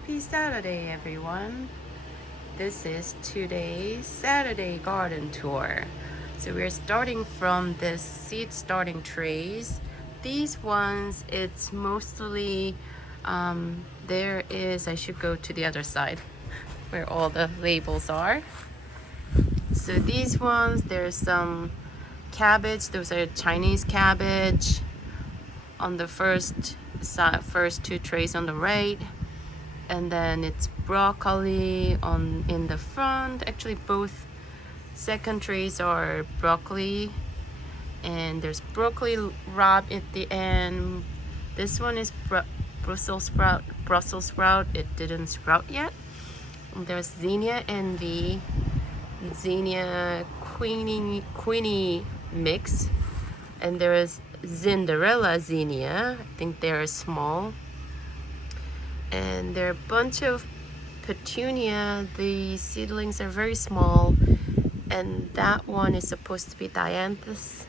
Happy Saturday, everyone. This is today's Saturday garden tour. So we're starting from this seed starting trays. These ones, it's mostly, I should go to the other side where all the labels are. So these ones, there's some cabbage. Those are Chinese cabbage on the first two trays on the right, and then it's broccoli in the front. Actually, both second trays are broccoli, and there's broccoli rabe at the end. This one is Brussels sprout. It didn't sprout yet. And there's zinnia envy, zinnia queenie mix, and there is Cinderella zinnia. I think they're small. And there are a bunch of petunia. The seedlings are very small, and that one is supposed to be dianthus,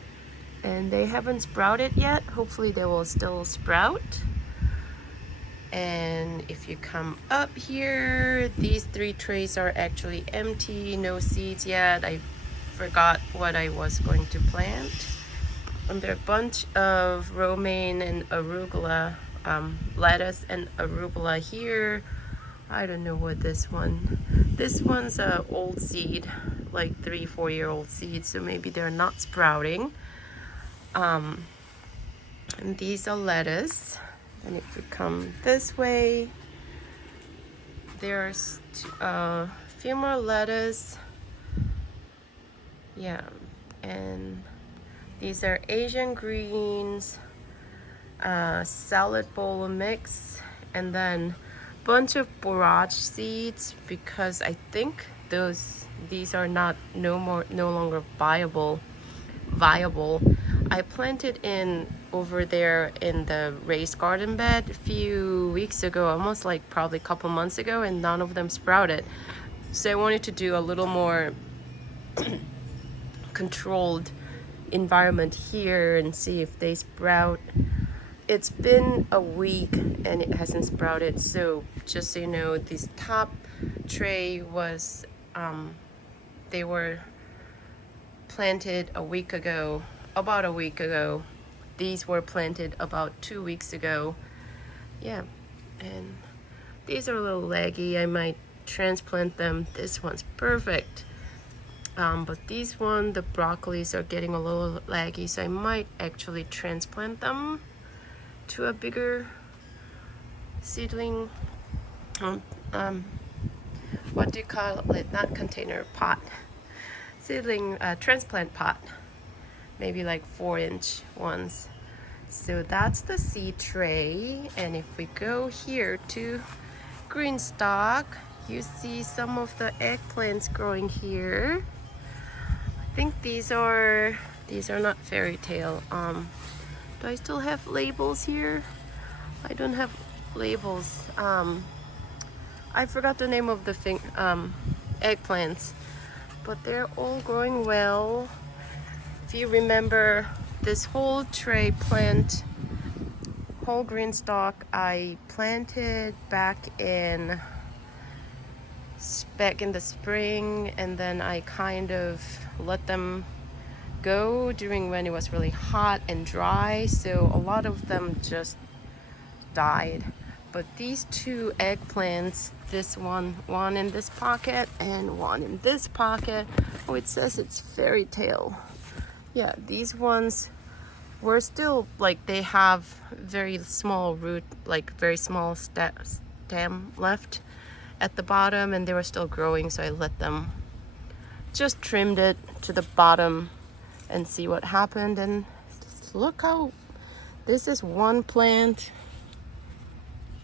and they haven't sprouted yet. Hopefully they will still sprout. And if you come up here, these three trays are actually empty, no seeds yet. I forgot what I was going to plant. And there are a bunch of romaine and arugula, lettuce and arugula here. I don't know what this one's a old seed, like 3-4-year-old seed, so maybe they're not sprouting. And these are lettuce. And if we come this way, there's a few more lettuce. Yeah, and these are Asian greens, salad bowl mix, and then a bunch of borage seeds, because I think these are no longer viable. I planted over there in the raised garden bed a few weeks ago, almost like probably a couple months ago, and none of them sprouted. So I wanted to do a little more controlled environment here and see if they sprout. It's been a week and it hasn't sprouted, so just so you know, this top tray was they were planted about a week ago. These were planted about 2 weeks ago. Yeah, and these are a little leggy. I might transplant them. This one's perfect. But these the broccolis are getting a little laggy, so I might actually transplant them to a bigger seedling, what do you call it? Not container, pot. Seedling transplant pot. Maybe like 4-inch ones. So that's the seed tray. And if we go here to GreenStalk, you see some of the eggplants growing here. I think these are not fairy tale. Do I still have labels here? I don't have labels. I forgot the name of the eggplants, but they're all growing well. If you remember, this whole tray whole GreenStalk, I planted back in the spring, and then I kind of let them go during when it was really hot and dry, so a lot of them just died. But these two eggplants, this one in this pocket and one in this pocket, oh, it says it's fairy tale. Yeah, these ones were still, like, they have very small root, like very small stem left at the bottom, and they were still growing, so I let them, just trimmed it to the bottom and see what happened. And look how, this is one plant.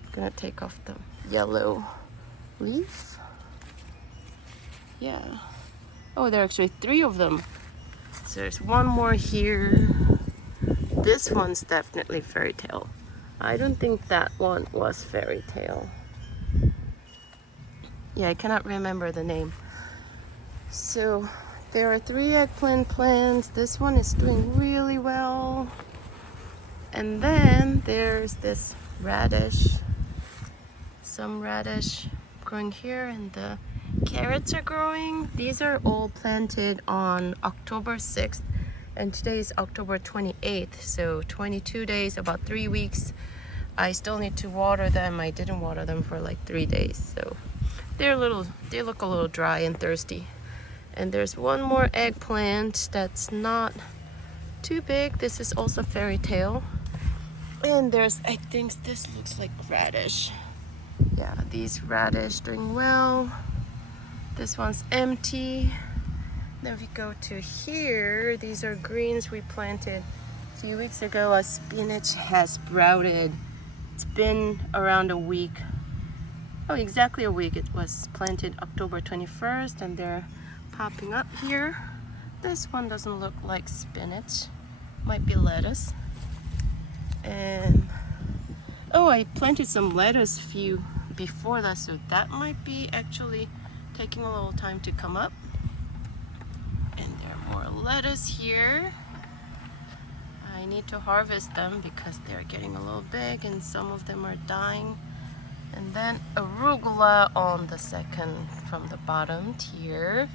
I'm gonna take off the yellow leaf. Yeah. Oh, there are actually 3 of them. So there's one more here. This one's definitely fairy tale. I don't think that one was fairy tale. Yeah, I cannot remember the name. So there are 3 eggplant plants. This one is doing really well. And then there's this radish some radish growing here, and the carrots are growing. These are all planted on October 6th, and today is October 28th, so 22 days, about 3 weeks. I still need to water them. I didn't water them for like 3 days, so they look a little dry and thirsty. And there's one more eggplant that's not too big. This is also fairy tale. And there's, I think this looks like radish. Yeah, these radish doing well. This one's empty. Then if we go to here, these are greens we planted a few weeks ago. Our spinach has sprouted. It's been around a week. Oh, exactly a week. It was planted October 21st, and they're popping up here. This one doesn't look like spinach. Might be lettuce. And oh, I planted some lettuce few before that, so that might be actually taking a little time to come up. And there are more lettuce here. I need to harvest them because they're getting a little big and some of them are dying. And then arugula on the second from the bottom tier.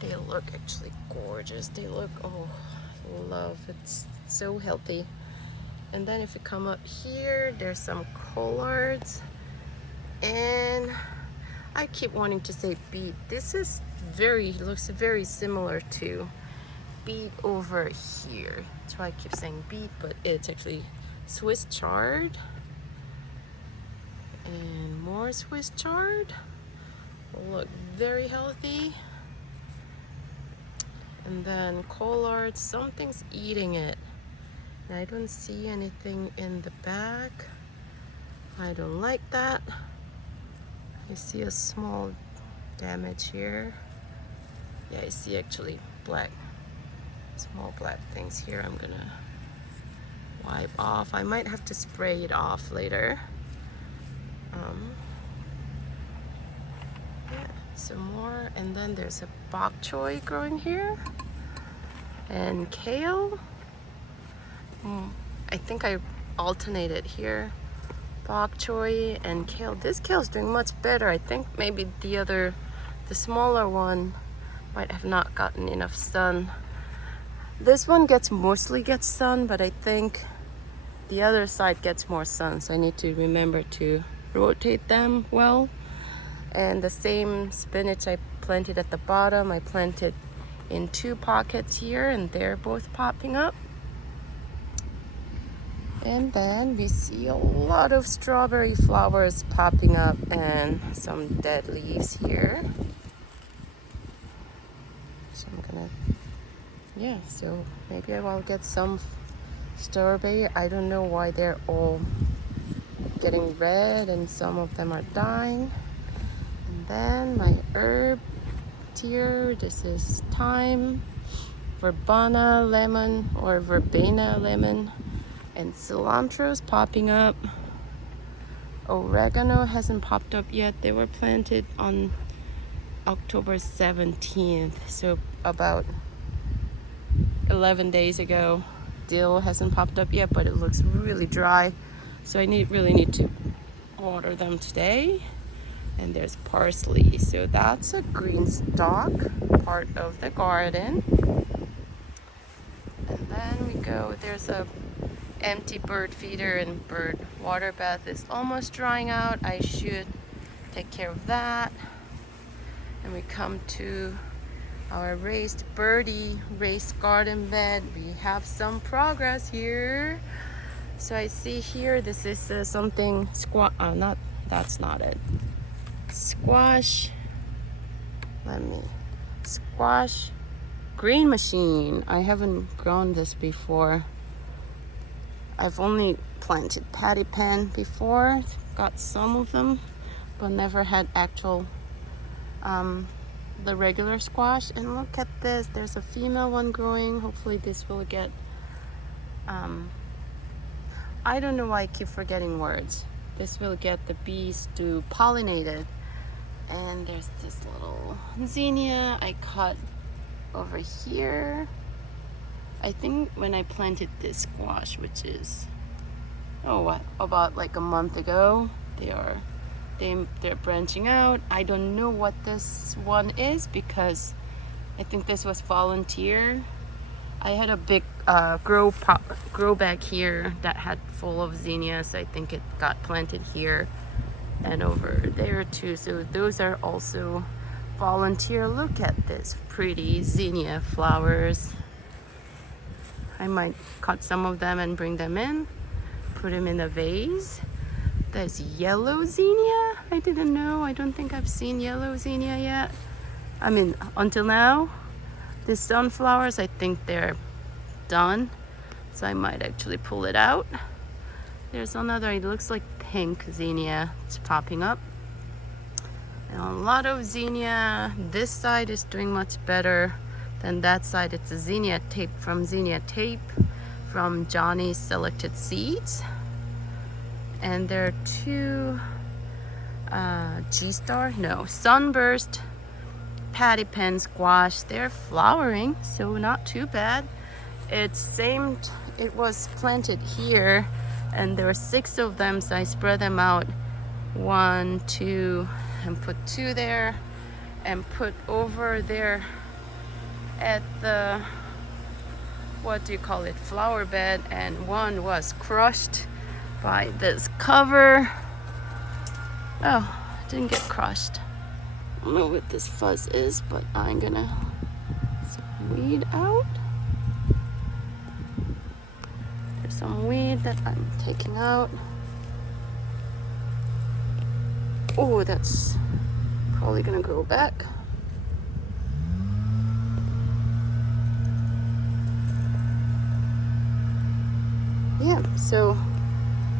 They look actually gorgeous. They look, oh, love, it's so healthy. And then if you come up here, there's some collards. And I keep wanting to say beet. This is looks very similar to beet over here. That's why I keep saying beet, but it's actually Swiss chard. And more Swiss chard. Look very healthy. And then collards, something's eating it. And I don't see anything in the back. I don't like that. I see a small damage here. Yeah, I see actually small black things here. I'm gonna wipe off. I might have to spray it off later. Yeah, some more. And then there's a bok choy growing here. And kale. I think I alternated here. Bok choy and kale. This kale is doing much better. I think maybe the smaller one might have not gotten enough sun. This one mostly gets sun, but I think the other side gets more sun, so I need to remember to rotate them well. And the same spinach I planted at the bottom, I planted in 2 pockets here, and they're both popping up. And then we see a lot of strawberry flowers popping up and some dead leaves here. So I'm gonna, yeah, so maybe I will get some strawberry. I don't know why they're all getting red and some of them are dying. And then my herb tier, this is thyme, verbena lemon or verbena lemon, and cilantro is popping up. Oregano hasn't popped up yet. They were planted on October 17th, so about 11 days ago. Dill hasn't popped up yet, but it looks really dry, so I really need to water them today. And there's parsley, so that's a GreenStalk, part of the garden. And then we go, there's a empty bird feeder, and bird water bath is almost drying out. I should take care of that. And we come to our raised Birdie raised garden bed. We have some progress here. So I see here, this is something that's not it. Squash green machine. I haven't grown this before. I've only planted patty pan before, got some of them, but never had actual the regular squash. And look at this, there's a female one growing. Hopefully this will get I don't know why I keep forgetting words. This will get the bees to pollinate it. And there's this little zinnia I cut over here. I think when I planted this squash, which is about like a month ago, they are They're branching out. I don't know what this one is because I think this was volunteer. I had a big grow bag here that had full of zinnias. I think it got planted here and over there too. So those are also volunteer. Look at this pretty zinnia flowers. I might cut some of them and bring them in, put them in a vase. There's yellow zinnia. I didn't know. I don't think I've seen yellow zinnia yet. I mean, until now. The sunflowers, I think they're done. So I might actually pull it out. There's another, it looks like pink zinnia. It's popping up. And a lot of zinnia. This side is doing much better than that side. It's a zinnia tape from Johnny's Selected Seeds. And there are two sunburst patty pen squash. They're flowering, so not too bad. It was planted here and there were 6 of them, so I spread them out 1, 2, and put 2 there and put over there at the flower bed, and one was crushed by this cover. Oh, didn't get crushed. I don't know what this fuzz is, but I'm gonna weed out. There's some weed that I'm taking out. Oh, that's probably gonna grow back. Yeah, so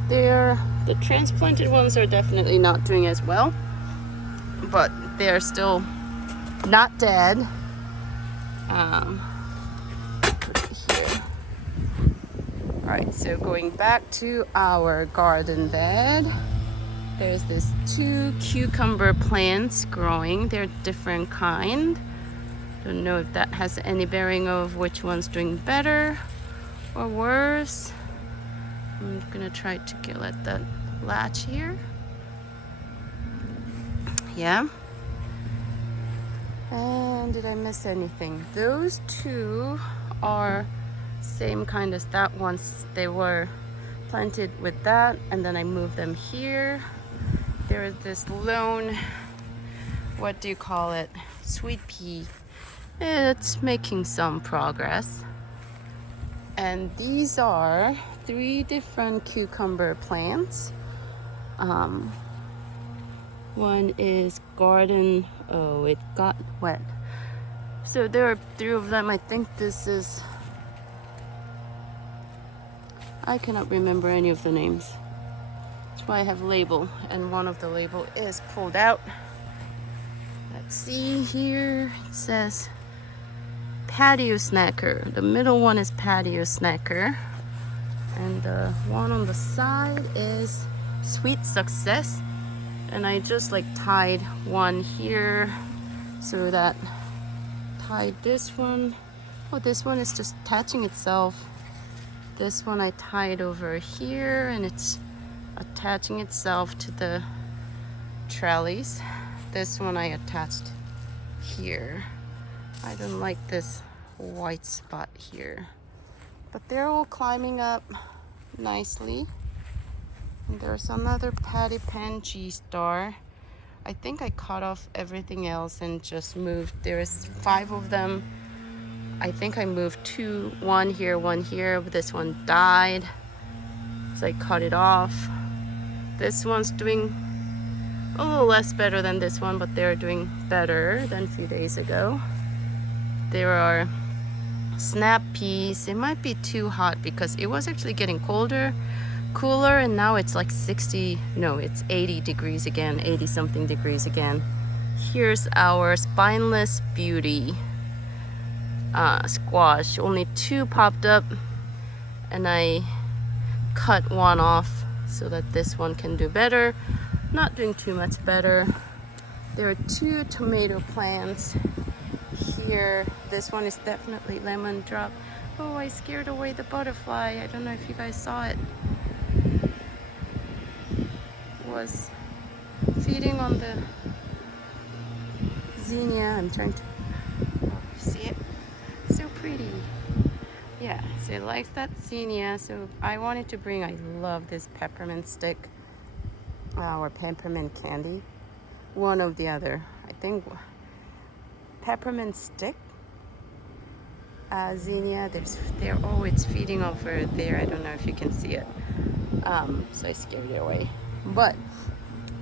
the transplanted ones are definitely not doing as well, but they're still not dead. Put it here. All right, so going back to our garden bed, there's this 2 cucumber plants growing. They're different kind. Don't know if that has any bearing of which one's doing better or worse. I'm gonna try to get at that latch here. Yeah. And did I miss anything? Those 2 are same kind as that ones. They were planted with that, and then I moved them here. There is this lone, sweet pea. It's making some progress. And these are 3 different cucumber plants. One is garden. Oh, it got wet. So there are 3 of them. I think this is, I cannot remember any of the names. That's why I have label, and one of the label is pulled out. Let's see here. It says patio snacker. The middle one is patio snacker, and the one on the side is sweet success. And I just tied one here, so that tied this one. Oh, this one is just attaching itself. This one I tied over here, and it's attaching itself to the trellis. This one I attached here. I don't like this white spot here, but they're all climbing up nicely. And there's another patty pan G-star. I think I cut off everything else and just moved. There's 5 of them. I think I moved 2, 1 here, 1 here. This one died, so I cut it off. This one's doing a little less better than this one, but they're doing better than a few days ago. There are snap peas. It might be too hot because it was actually getting cooler, and now it's like 80 degrees again, 80 something degrees again. Here's our spineless beauty squash. Only 2 popped up, and I cut one off so that this one can do better. Not doing too much better. There are 2 tomato plants here. This one is definitely lemon drop. Oh, I scared away the butterfly. I don't know if you guys saw it. It was feeding on the zinnia. I'm trying to see it. So pretty. Yeah, so it likes that zinnia. So I wanted to bring, I love this peppermint stick or peppermint candy. One of the other. I think peppermint stick, zinnia. They're always feeding over there. I don't know if you can see it. So I scared it away. But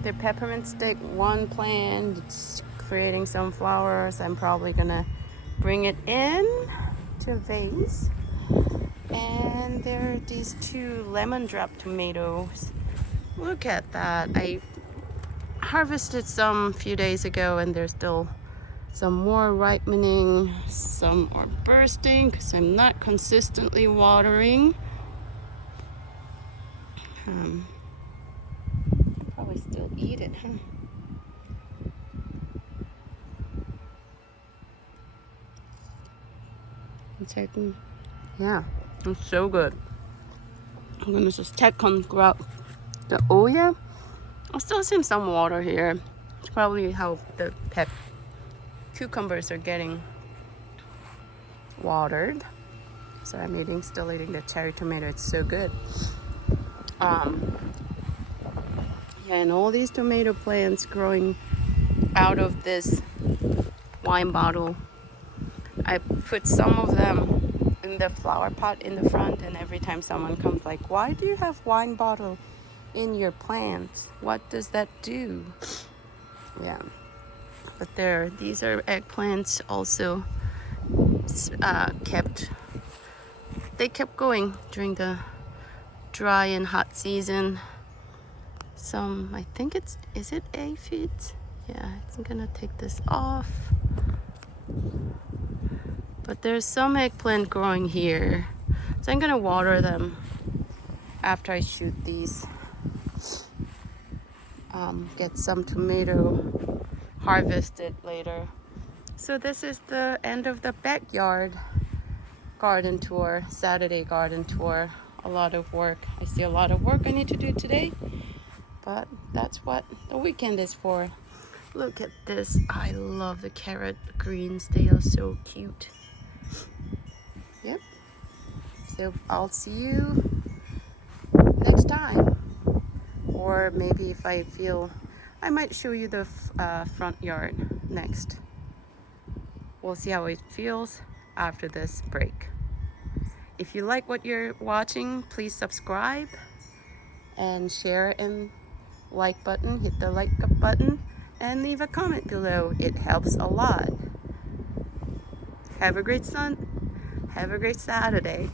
the peppermint stick, one plant, it's creating some flowers. I'm probably gonna bring it in to a vase. And there are these 2 lemon drop tomatoes. Look at that. I harvested some a few days ago, and there's still some more ripening. Some are bursting because I'm not consistently watering. Probably still eat it, huh? I'm checking. Yeah, it's so good. I'm gonna just check on grab the Oya. I still see some water here. It's probably how the cucumbers are getting watered. So I'm still eating the cherry tomato. It's so good. Yeah, and all these tomato plants growing out of this wine bottle. I put some of them in the flower pot in the front, and every time someone comes like, why do you have wine bottle in your plant? What does that do? Yeah, but these are eggplants also they kept going during the dry and hot season. Some, I think is it aphids? Yeah, I'm gonna take this off. But there's some eggplant growing here. So I'm gonna water them after I shoot these. Get some tomato harvested later. So this is the end of the backyard garden tour, Saturday garden tour. A lot of work. I see a lot of work I need to do today, but that's what the weekend is for. Look at this. I love the carrot greens. They are so cute. Yep. So I'll see you next time. Or maybe if I feel, I might show you the front yard next. We'll see how it feels after this break. If you like what you're watching, please subscribe and share and like button. Hit the like button and leave a comment below. It helps a lot. Have a great Saturday.